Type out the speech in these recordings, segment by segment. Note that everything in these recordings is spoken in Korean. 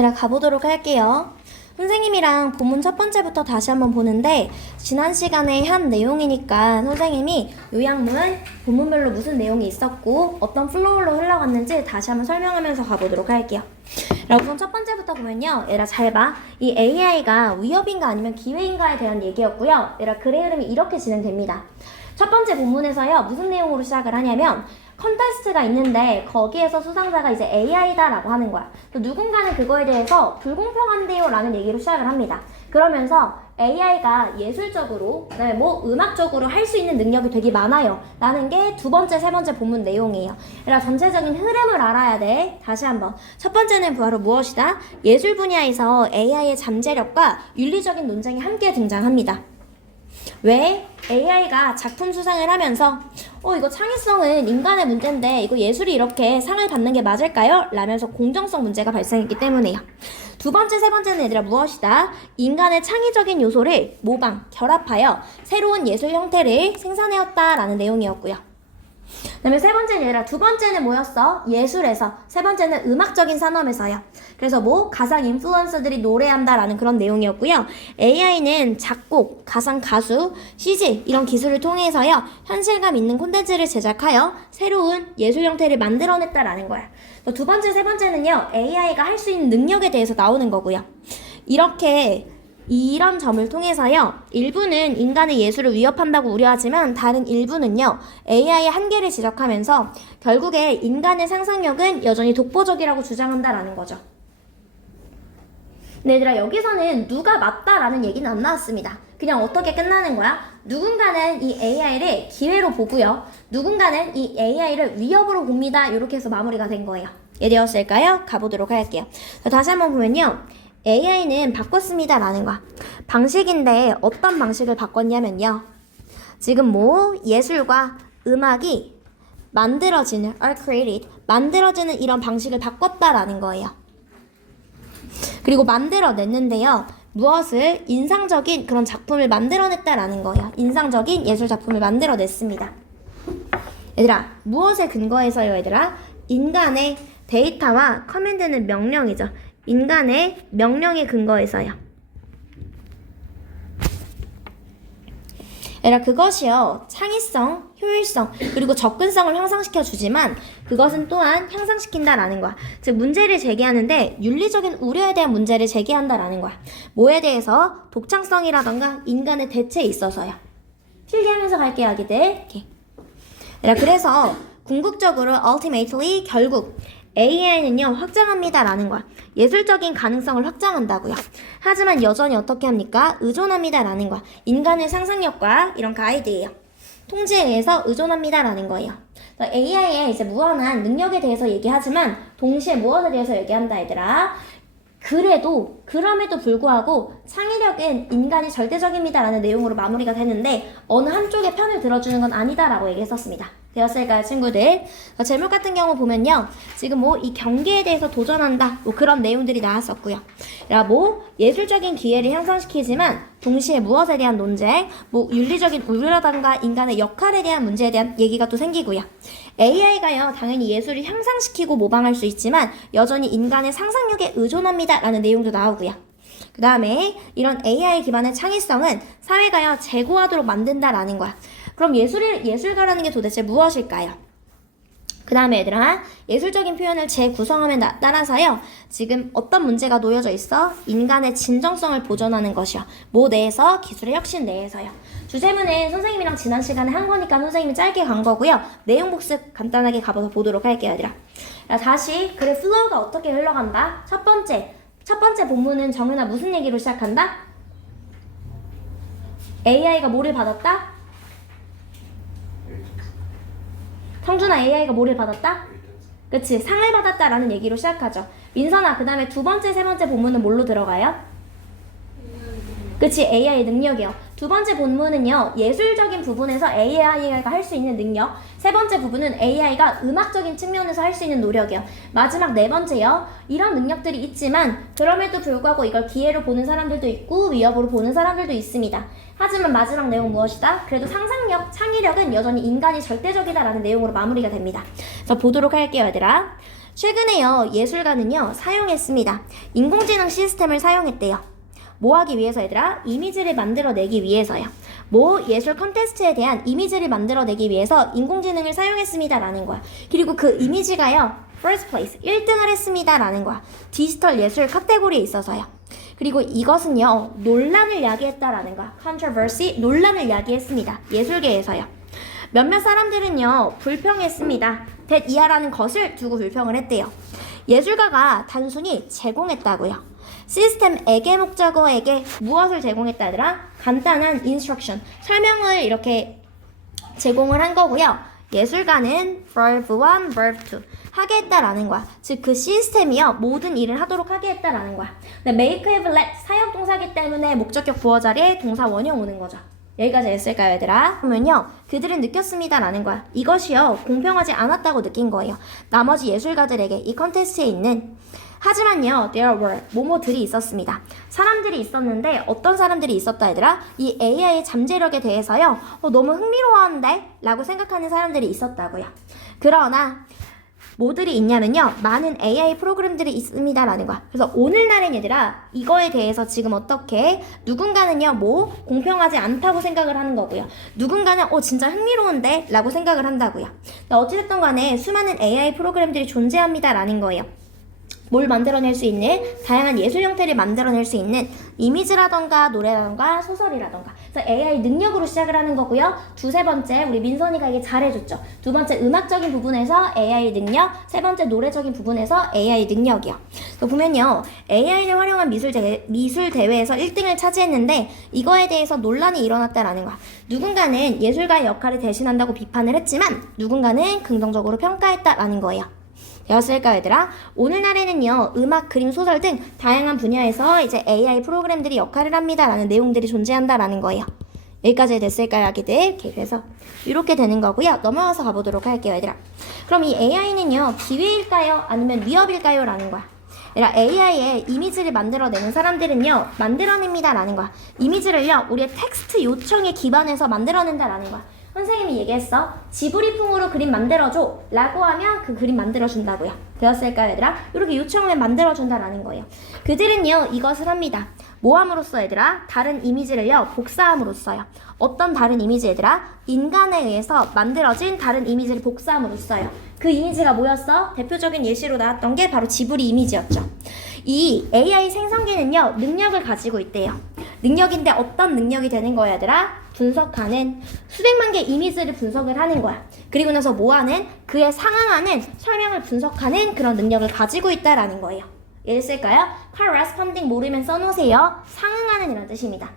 얘들아 가보도록 할게요. 선생님이랑 본문 첫 번째부터 다시 한번 보는데 지난 시간에 한 내용이니까 선생님이 요약문 본문별로 무슨 내용이 있었고 어떤 플로우로 흘러갔는지 다시 한번 설명하면서 가보도록 할게요. 우선 첫 번째부터 보면요. 얘들아 잘 봐. 이 AI가 위협인가 아니면 기회인가에 대한 얘기였고요. 얘들아 글의 흐름이 이렇게 진행됩니다. 첫 번째 본문에서요. 무슨 내용으로 시작을 하냐면 컨테스트가 있는데 거기에서 수상자가 이제 AI다라고 하는 거야. 또 누군가는 그거에 대해서 불공평한데요 라는 얘기로 시작을 합니다. 그러면서 AI가 예술적으로 그다음에 음악적으로 할 수 있는 능력이 되게 많아요 라는 게 두 번째, 세 번째 본문 내용이에요. 그러니까 전체적인 흐름을 알아야 돼. 다시 한번 첫 번째는 바로 무엇이다? 예술 분야에서 AI의 잠재력과 윤리적인 논쟁이 함께 등장합니다. 왜? AI가 작품 수상을 하면서 이거 창의성은 인간의 문제인데 이거 예술이 이렇게 상을 받는 게 맞을까요? 라면서 공정성 문제가 발생했기 때문에요. 두 번째, 세 번째는 얘들아 무엇이다? 인간의 창의적인 요소를 모방, 결합하여 새로운 예술 형태를 생산해왔다라는 내용이었고요. 그 다음에 세 번째는 얘들아 두 번째는 뭐였어? 예술에서. 세 번째는 음악적인 산업에서요. 그래서 가상 인플루언서들이 노래한다라는 그런 내용이었고요. AI는 작곡, 가상 가수, CG 이런 기술을 통해서요. 현실감 있는 콘텐츠를 제작하여 새로운 예술 형태를 만들어냈다라는 거야. 두 번째, 세 번째는요. AI가 할 수 있는 능력에 대해서 나오는 거고요. 이런 점을 통해서요. 일부는 인간의 예술을 위협한다고 우려하지만 다른 일부는요. AI의 한계를 지적하면서 결국에 인간의 상상력은 여전히 독보적이라고 주장한다라는 거죠. 네, 얘들아 여기서는 누가 맞다라는 얘기는 안 나왔습니다. 그냥 어떻게 끝나는 거야? 누군가는 이 AI를 기회로 보고요. 누군가는 이 AI를 위협으로 봅니다. 이렇게 해서 마무리가 된 거예요. 이해되었을까요? 가보도록 할게요. 다시 한번 보면요. AI는 바꿨습니다 라는 거야. 방식인데 어떤 방식을 바꿨냐면요. 지금 예술과 음악이 만들어지는 이런 방식을 바꿨다라는 거예요. 그리고 만들어냈는데요. 무엇을 인상적인 그런 작품을 만들어냈다라는 거예요. 인상적인 예술 작품을 만들어냈습니다. 얘들아 무엇에 근거해서요 얘들아? 인간의 데이터와 커맨드는 명령이죠. 인간의 명령에 근거해서요. 그것이요. 창의성, 효율성, 그리고 접근성을 향상시켜 주지만 그것은 또한 향상시킨다라는 거야. 즉 문제를 제기하는데 윤리적인 우려에 대한 문제를 제기한다라는 거야. 뭐에 대해서? 독창성이라던가 인간의 대체에 있어서요. 필기하면서 갈게요, 아기들. 이렇게. 그래서 궁극적으로 ultimately 결국 AI는요 확장합니다라는 거야. 예술적인 가능성을 확장한다고요. 하지만 여전히 어떻게 합니까? 의존합니다라는 거야. 인간의 상상력과 이런 가이드예요. 통제에 의해서 의존합니다라는 거예요. AI의 이제 무한한 능력에 대해서 얘기하지만 동시에 무엇에 대해서 얘기한다 얘들아. 그럼에도 불구하고 창의력은 인간이 절대적입니다라는 내용으로 마무리가 되는데 어느 한쪽의 편을 들어주는 건 아니다라고 얘기했었습니다. 되었을까요, 친구들? 제목 같은 경우 보면요. 지금 이 경계에 대해서 도전한다. 그런 내용들이 나왔었고요. 예술적인 기회를 향상시키지만 동시에 무엇에 대한 논쟁, 윤리적인 우려라던가 인간의 역할에 대한 문제에 대한 얘기가 또 생기고요. AI가요, 당연히 예술을 향상시키고 모방할 수 있지만 여전히 인간의 상상력에 의존합니다. 라는 내용도 나오고요. 그 다음에 이런 AI 기반의 창의성은 사회가요, 재고하도록 만든다라는 거야. 그럼 예술가라는 게 도대체 무엇일까요? 그 다음에 얘들아 예술적인 표현을 재구성함에 따라서요 지금 어떤 문제가 놓여져 있어? 인간의 진정성을 보존하는 것이요. 내에서? 기술의 혁신 내에서요. 주제문은 선생님이랑 지난 시간에 한 거니까 선생님이 짧게 간 거고요. 내용 복습 간단하게 가봐서 보도록 할게요 얘들아. 다시 글의 플로우가 어떻게 흘러간다? 첫 번째 본문은 정윤아 무슨 얘기로 시작한다? AI가 뭐를 받았다? 성준아 AI가 뭐를 받았다? 그치 상을 받았다라는 얘기로 시작하죠. 민선아 그 다음에 두 번째 세 번째 본문은 뭘로 들어가요? 그치 AI의 능력이요. 두 번째 본문은요 예술적인 부분에서 AI가 할 수 있는 능력. 세 번째 부분은 AI가 음악적인 측면에서 할 수 있는 노력이요. 마지막 네 번째요 이런 능력들이 있지만 그럼에도 불구하고 이걸 기회로 보는 사람들도 있고 위협으로 보는 사람들도 있습니다. 하지만 마지막 내용 무엇이다? 그래도 상상력, 창의력은 여전히 인간이 절대적이다라는 내용으로 마무리가 됩니다. 그래서 보도록 할게요 얘들아. 최근에요, 예술가는요, 사용했습니다. 인공지능 시스템을 사용했대요. 뭐 하기 위해서 얘들아? 이미지를 만들어내기 위해서요. 뭐 예술 컨테스트에 대한 이미지를 만들어내기 위해서 인공지능을 사용했습니다 라는 거야. 그리고 그 이미지가요, first place, 1등을 했습니다 라는 거야. 디지털 예술 카테고리에 있어서요. 그리고 이것은요, 논란을 야기했다라는 거야. controversy, 논란을 야기했습니다. 예술계에서요. 몇몇 사람들은요, 불평했습니다. that 이하라는 것을 두고 불평을 했대요. 예술가가 단순히 제공했다고요. 시스템에게 목적어에게 무엇을 제공했다더라? 간단한 instruction, 설명을 이렇게 제공을 한 거고요. 예술가는 verb 1, verb 2 하게 했다라는 거야. 즉 그 시스템이요, 모든 일을 하도록 하게 했다라는 거야. make, have, let 사역 동사기 때문에 목적격 부어 자리에 동사 원형 오는 거죠. 여기까지 했을까요, 얘들아? 그러면요, 그들은 느꼈습니다라는 거야. 이것이요, 공평하지 않았다고 느낀 거예요. 나머지 예술가들에게 이 컨테스트에 있는. 하지만요, there were 뭐뭐들이 있었습니다. 사람들이 있었는데 어떤 사람들이 있었다 얘들아? 이 AI의 잠재력에 대해서요, 너무 흥미로워한데? 라고 생각하는 사람들이 있었다고요. 그러나 뭐들이 있냐면요, 많은 AI 프로그램들이 있습니다라는 거야. 그래서 오늘날엔 얘들아, 이거에 대해서 지금 어떻게 누군가는요, 뭐 공평하지 않다고 생각을 하는 거고요. 누군가는 진짜 흥미로운데? 라고 생각을 한다고요. 어찌됐든 간에 수많은 AI 프로그램들이 존재합니다라는 거예요. 뭘 만들어낼 수 있는, 다양한 예술 형태를 만들어낼 수 있는 이미지라던가 노래라던가 소설이라던가. 그래서 AI 능력으로 시작을 하는 거고요. 두세 번째 우리 민선이가 이게 잘해줬죠. 두 번째 음악적인 부분에서 AI 능력, 세 번째 노래적인 부분에서 AI 능력이요. 또 보면요, AI를 활용한 미술 대회에서 1등을 차지했는데 이거에 대해서 논란이 일어났다라는 거야. 누군가는 예술가의 역할을 대신한다고 비판을 했지만 누군가는 긍정적으로 평가했다라는 거예요. 되었을까요, 얘들아? 오늘날에는요, 음악, 그림, 소설 등 다양한 분야에서 이제 AI 프로그램들이 역할을 합니다라는 내용들이 존재한다라는 거예요. 여기까지 됐을까요, 아기들? 그래서 이렇게 되는 거고요. 넘어가서 가보도록 할게요, 얘들아. 그럼 이 AI는요, 기회일까요? 아니면 위협일까요? 라는 거야. 얘들아, AI의 이미지를 만들어내는 사람들은요, 만들어냅니다라는 거야. 이미지를요, 우리의 텍스트 요청에 기반해서 만들어낸다라는 거야. 선생님이 얘기했어. 지브리풍으로 그림 만들어줘 라고 하면 그 그림 만들어준다고요. 되었을까요, 얘들아? 이렇게 요청하면 만들어준다라는 거예요. 그들은요, 이것을 합니다. 뭐 함으로써, 얘들아? 다른 이미지를요, 복사함으로써요. 어떤 다른 이미지, 얘들아? 인간에 의해서 만들어진 다른 이미지를 복사함으로써요. 그 이미지가 뭐였어? 대표적인 예시로 나왔던 게 바로 지브리 이미지였죠. 이 AI 생성기는요, 능력을 가지고 있대요. 능력인데 어떤 능력이 되는 거야, 얘들아? 분석하는, 수백만 개 이미지를 분석을 하는 거야. 그리고 나서 뭐하는? 그에 상응하는 설명을 분석하는 그런 능력을 가지고 있다라는 거예요. 예를 쓸까요? corresponding 모르면 써놓으세요. 상응하는 이런 뜻입니다.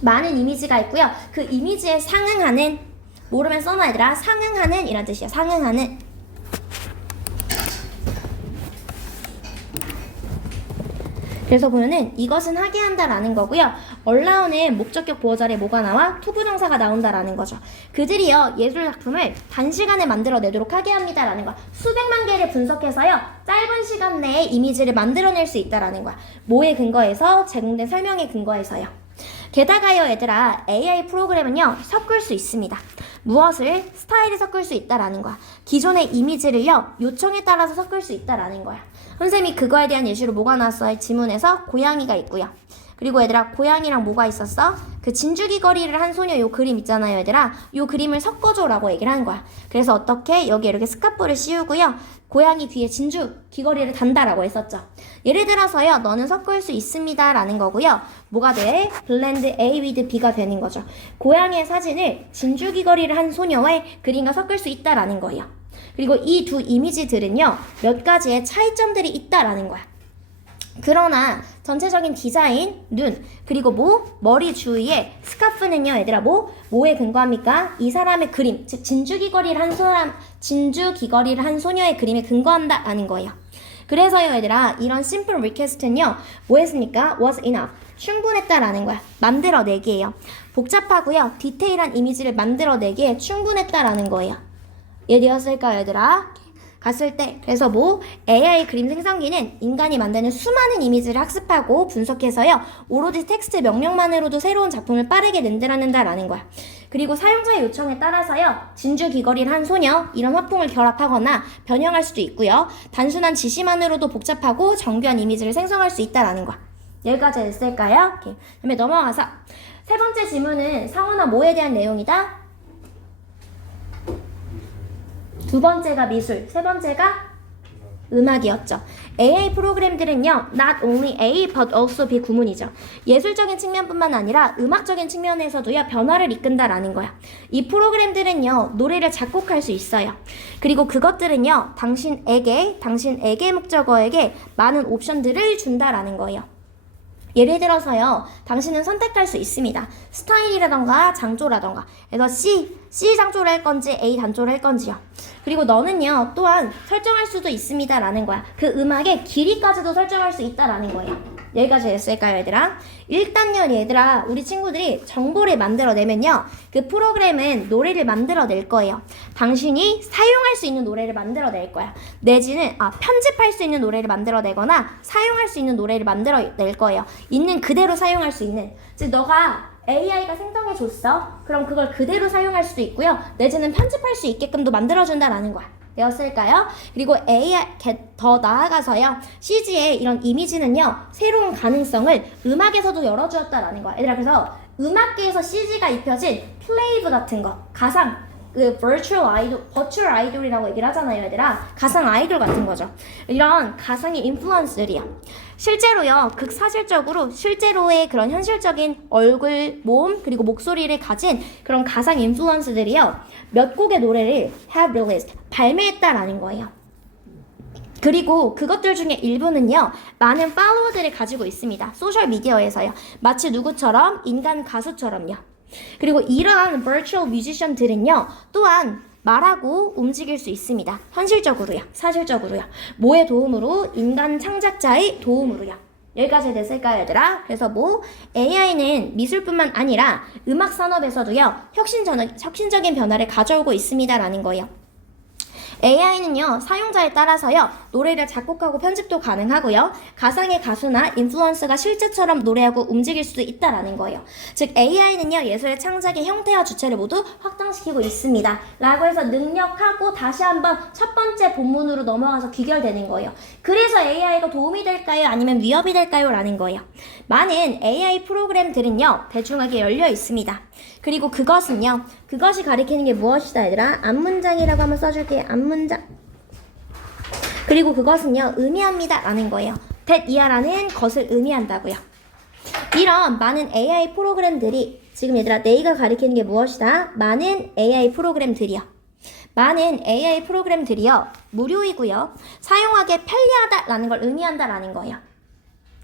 많은 이미지가 있고요. 그 이미지에 상응하는, 모르면 써놔 얘들아. 상응하는 이런 뜻이에요. 상응하는. 그래서 보면은 이것은 하게 한다라는 거고요. allow는 목적격 보호 자리에 뭐가 나와? 투부정사가 나온다라는 거죠. 그들이요, 예술 작품을 단시간에 만들어내도록 하게 합니다라는 거야. 수백만 개를 분석해서요, 짧은 시간 내에 이미지를 만들어낼 수 있다라는 거야. 뭐에 근거해서? 제공된 설명에 근거해서요. 게다가요, 얘들아, AI 프로그램은요, 섞을 수 있습니다. 무엇을? 스타일을 섞을 수 있다라는 거야. 기존의 이미지를요, 요청에 따라서 섞을 수 있다라는 거야. 선생님이 그거에 대한 예시로 뭐가 나왔어요? 지문에서 고양이가 있고요. 그리고 얘들아, 고양이랑 뭐가 있었어? 그 진주기 거리를 한 소녀 요 그림 있잖아요, 얘들아. 요 그림을 섞어줘라고 얘기를 한 거야. 그래서 어떻게? 여기 이렇게 스카프를 씌우고요, 고양이 귀에 진주 귀걸이를 단다라고 했었죠. 예를 들어서요, 너는 섞을 수 있습니다 라는 거고요. 뭐가 돼? blend A with B가 되는 거죠. 고양이의 사진을 진주 귀걸이를 한 소녀의 그림과 섞을 수 있다라는 거예요. 그리고 이 두 이미지들은요, 몇 가지의 차이점들이 있다라는 거야. 그러나 전체적인 디자인, 눈, 그리고 머리 주위에 스카프는요, 얘들아, 뭐에 근거합니까? 이 사람의 그림, 즉 진주 귀걸이를 한 소녀의 그림에 근거한다라는 거예요. 그래서요, 얘들아, 이런 simple request는요, 뭐 했습니까? was enough, 충분했다라는 거야. 만들어내기예요. 복잡하고요, 디테일한 이미지를 만들어내기에 충분했다라는 거예요. 이해되었을까요, 얘들아? 갔을 때 그래서 뭐 AI 그림 생성기는 인간이 만드는 수많은 이미지를 학습하고 분석해서요 오로지 텍스트 명령만으로도 새로운 작품을 빠르게 만들어낸다라는 거야. 그리고 사용자의 요청에 따라서요 진주 귀걸이를 한 소녀 이런 화풍을 결합하거나 변형할 수도 있고요 단순한 지시만으로도 복잡하고 정교한 이미지를 생성할 수 있다라는 거야. 여기까지 됐을까요? 오케이. 그다음에 넘어가서 세 번째 질문은 상어나 뭐에 대한 내용이다? 두 번째가 미술, 세 번째가 음악이었죠. AI 프로그램들은요, not only A but also B 구문이죠. 예술적인 측면뿐만 아니라 음악적인 측면에서도요, 변화를 이끈다라는 거야. 이 프로그램들은요, 노래를 작곡할 수 있어요. 그리고 그것들은요, 당신에게 목적어에게 많은 옵션들을 준다라는 거예요. 예를 들어서요, 당신은 선택할 수 있습니다. 스타일이라던가 장조라던가. 그래서 C 장조를 할 건지 A 단조를 할 건지요. 그리고 너는요, 또한 설정할 수도 있습니다. 라는 거야. 그 음악의 길이까지도 설정할 수 있다라는 거예요. 여기까지 됐을까요, 얘들아? 일단요, 얘들아, 우리 친구들이 정보를 만들어내면요, 그 프로그램은 노래를 만들어낼 거예요. 당신이 사용할 수 있는 노래를 만들어낼 거야. 내지는 편집할 수 있는 노래를 만들어내거나 사용할 수 있는 노래를 만들어낼 거예요. 있는 그대로 사용할 수 있는. 즉, 너가 AI가 생성해줬어. 그럼 그걸 그대로 사용할 수도 있고요. 내지는 편집할 수 있게끔도 만들어준다라는 거야. 되었을까요? 그리고 AI 더 나아가서요. CG의 이런 이미지는요. 새로운 가능성을 음악에서도 열어주었다라는 거야. 얘들아, 그래서 음악계에서 CG가 입혀진 플레이브 같은 거, 가상 그 버추얼 아이돌이라고 얘기를 하잖아요, 얘들아. 가상 아이돌 같은 거죠. 이런 가상의 인플루언스들이야. 실제로요, 극사실적으로 실제로의 그런 현실적인 얼굴, 몸, 그리고 목소리를 가진 그런 가상 인플루언스들이요, 몇 곡의 노래를 have released, 발매했다라는 거예요. 그리고 그것들 중에 일부는요, 많은 팔로워들을 가지고 있습니다. 소셜미디어에서요. 마치 누구처럼? 인간 가수처럼요. 그리고 이러한 virtual musician들은요, 또한 말하고 움직일 수 있습니다. 현실적으로요, 사실적으로요. 뭐의 도움으로? 인간 창작자의 도움으로요. 여기까지 됐을까요, 얘들아? 그래서 AI는 미술뿐만 아니라 음악 산업에서도요, 혁신적인 변화를 가져오고 있습니다라는 거예요. AI는요, 사용자에 따라서요, 노래를 작곡하고 편집도 가능하고요, 가상의 가수나 인플루언서가 실제처럼 노래하고 움직일 수도 있다라는 거예요. 즉, AI는요, 예술의 창작의 형태와 주체를 모두 확장시키고 있습니다. 라고 해서 능력하고 다시 한번 첫 번째 본문으로 넘어가서 귀결되는 거예요. 그래서 AI가 도움이 될까요? 아니면 위협이 될까요? 라는 거예요. 많은 AI 프로그램들은요, 대중에게 열려 있습니다. 그리고 그것이 가리키는 게 무엇이다, 얘들아? 앞문장이라고 한번 써줄게요. 앞문장. 그리고 그것은요, 의미합니다 라는 거예요. that 이하라는 것을 의미한다고요. 이런 많은 AI 프로그램들이, 지금 얘들아, 네이가 가리키는 게 무엇이다? 많은 AI 프로그램들이요. 많은 AI 프로그램들이요, 무료이고요, 사용하기 편리하다라는 걸 의미한다라는 거예요.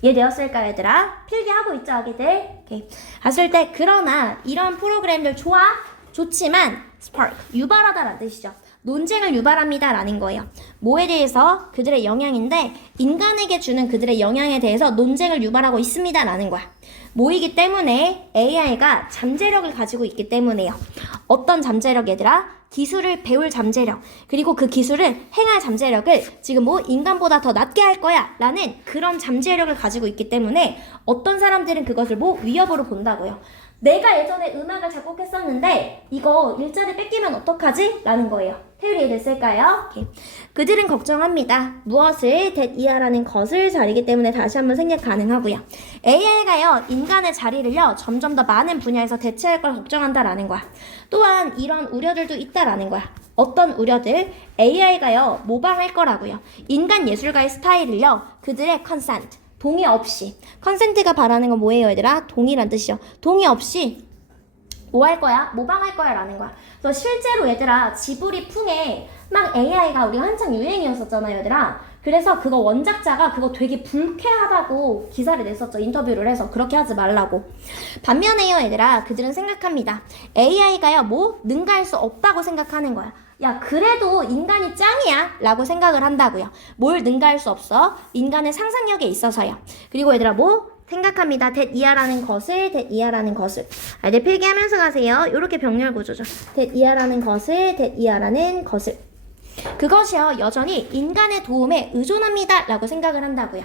이해되었을까요, 얘들아? 필기하고 있죠, 아기들? 오케이. 봤을 때, 그러나 이런 프로그램들 좋지만 spark, 유발하다라는 뜻이죠. 논쟁을 유발합니다라는 거예요. 뭐에 대해서? 그들의 영향인데, 인간에게 주는 그들의 영향에 대해서 논쟁을 유발하고 있습니다라는 거야. 뭐이기 때문에 AI가 잠재력을 가지고 있기 때문에요. 어떤 잠재력, 얘들아? 기술을 배울 잠재력, 그리고 그 기술을 행할 잠재력을 지금 인간보다 더 낮게 할 거야 라는 그런 잠재력을 가지고 있기 때문에 어떤 사람들은 그것을 위협으로 본다고요. 내가 예전에 음악을 작곡했었는데 이거 일자리 뺏기면 어떡하지? 라는 거예요. 태율이 이해됐을까요? 오케이. 그들은 걱정합니다. 무엇을? that 이하라는 것을 자리이기 때문에 다시 한번 생략 가능하고요. AI가요, 인간의 자리를요, 점점 더 많은 분야에서 대체할 걸 걱정한다라는 거야. 또한 이런 우려들도 있다라는 거야. 어떤 우려들? AI가요, 모방할 거라고요. 인간 예술가의 스타일을요, 그들의 consent, 동의 없이. 컨센트가 바라는 건 뭐예요, 얘들아? 동의란 뜻이요. 동의 없이 뭐 할 거야? 모방할 거야 라는 거야. 그래서 실제로 얘들아, 지브리 풍에 막 AI가 우리가 한창 유행이었었잖아요, 얘들아. 그래서 그거 원작자가 그거 되게 불쾌하다고 기사를 냈었죠. 인터뷰를 해서. 그렇게 하지 말라고. 반면에요, 얘들아, 그들은 생각합니다. AI가요, 능가할 수 없다고 생각하는 거야. 야, 그래도 인간이 짱이야 라고 생각을 한다고요. 뭘 능가할 수 없어? 인간의 상상력에 있어서요. 그리고 얘들아, 생각합니다. that 이하라는 것을, that 이하라는 것을. 네, 필기하면서 가세요. 요렇게 병렬 구조죠. that 이하라는 것을, that 이하라는 것을. 그것이요 여전히 인간의 도움에 의존합니다 라고 생각을 한다고요.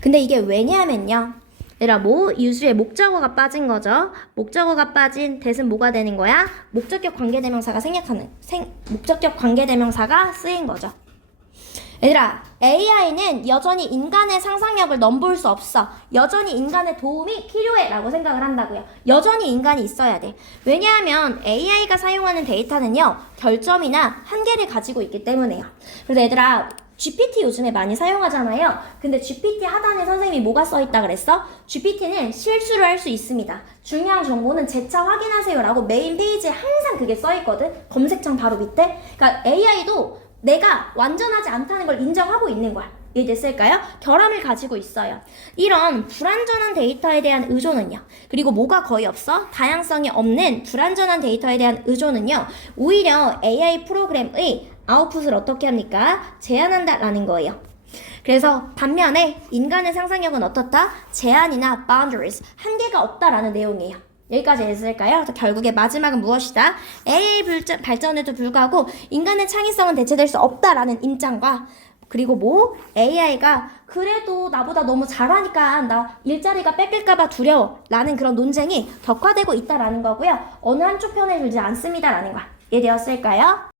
근데 이게 왜냐하면요 얘들아 유수의 목적어가 빠진 거죠. 목적어가 빠진 대신 뭐가 되는 거야? 목적격 관계대명사가 목적격 관계대명사가 쓰인 거죠. 얘들아 AI는 여전히 인간의 상상력을 넘볼 수 없어. 여전히 인간의 도움이 필요해 라고 생각을 한다고요. 여전히 인간이 있어야 돼. 왜냐하면 AI가 사용하는 데이터는요 결점이나 한계를 가지고 있기 때문에요. 그래서 얘들아 GPT 요즘에 많이 사용하잖아요. 근데 GPT 하단에 선생님이 뭐가 써있다 그랬어? GPT는 실수를 할 수 있습니다. 중요한 정보는 재차 확인하세요 라고 메인 페이지에 항상 그게 써있거든. 검색창 바로 밑에. 그러니까 AI도 내가 완전하지 않다는 걸 인정하고 있는 거야. 이해됐을까요? 결함을 가지고 있어요. 이런 불완전한 데이터에 대한 의존은요. 그리고 뭐가 거의 없어? 다양성이 없는 불완전한 데이터에 대한 의존은요. 오히려 AI 프로그램의 아웃풋을 어떻게 합니까? 제한한다라는 거예요. 그래서 반면에 인간의 상상력은 어떻다? 제한이나 boundaries, 한계가 없다라는 내용이에요. 여기까지 했을까요? 그래서 결국에 마지막은 무엇이다? AI 발전에도 불구하고 인간의 창의성은 대체될 수 없다라는 입장과 그리고 AI가 그래도 나보다 너무 잘하니까 나 일자리가 뺏길까봐 두려워 라는 그런 논쟁이 격화되고 있다라는 거고요. 어느 한쪽 편에 들지 않습니다라는 거야. 이해되었을까요?